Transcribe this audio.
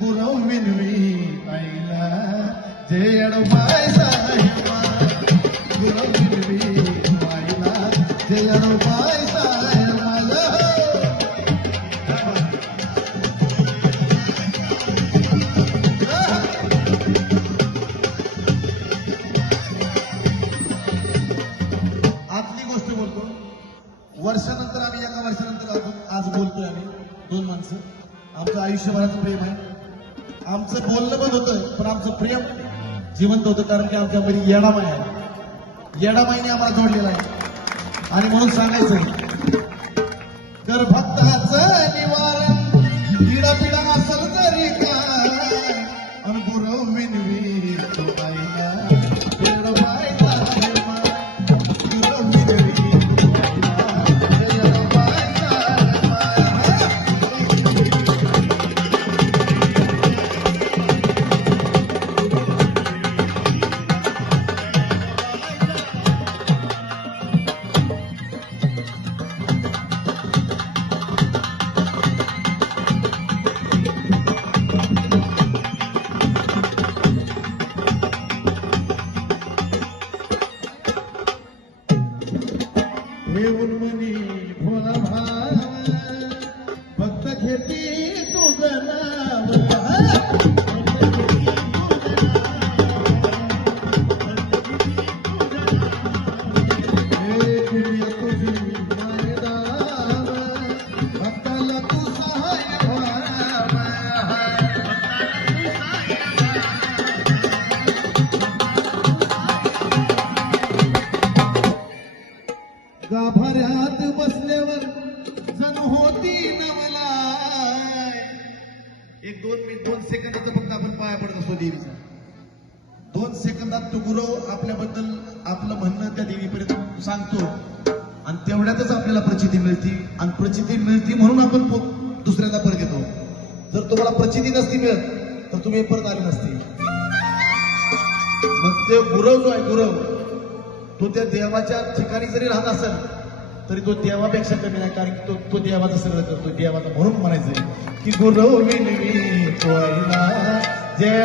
गुरव विनवी आईला जयडबाई साहेबा गुरव विनवी आईला जयडबाई गोष्ट बोलतो. वर्षानंतर आम्ही एका वर्षानंतर आज बोलतोय आम्ही दोन माणसं. आमचं आयुष्यभराचं प्रेम आहे. आमचं बोलणं पण होतं पण आमचं प्रेम जिवंत होतं कारण की आमच्यामध्ये येडामाई आहे. येडामाईने आम्हाला जोडलेला आहे. आणि म्हणून सांगायचं মেউলমণি ভোলা ভাই। दोन मिनिट दोन सेकंदात फक्त आपण पाया पडत असतो देवीचा. दोन सेकंदात तो गुरव आपल्याबद्दल आपलं म्हणणं त्या देवीपर्यंत सांगतो. आणि तेवढ्यातच आपल्याला प्रचिती मिळते. आणि प्रचिती मिळते म्हणून आपण दुसऱ्यांदा परत येतो. जर तुम्हाला प्रचिती नसती मिळत तर तुम्ही परत आले नसते. मग ते गुरव जो आहे गुरव तो त्या देवाच्या ठिकाणी जरी राहत असेल तरी तो देवापेक्षा कमी नाही कारण की तो तो देवाचं सगळं करतो. देवाचं म्हणून म्हणायचं की गुरव विनवी जय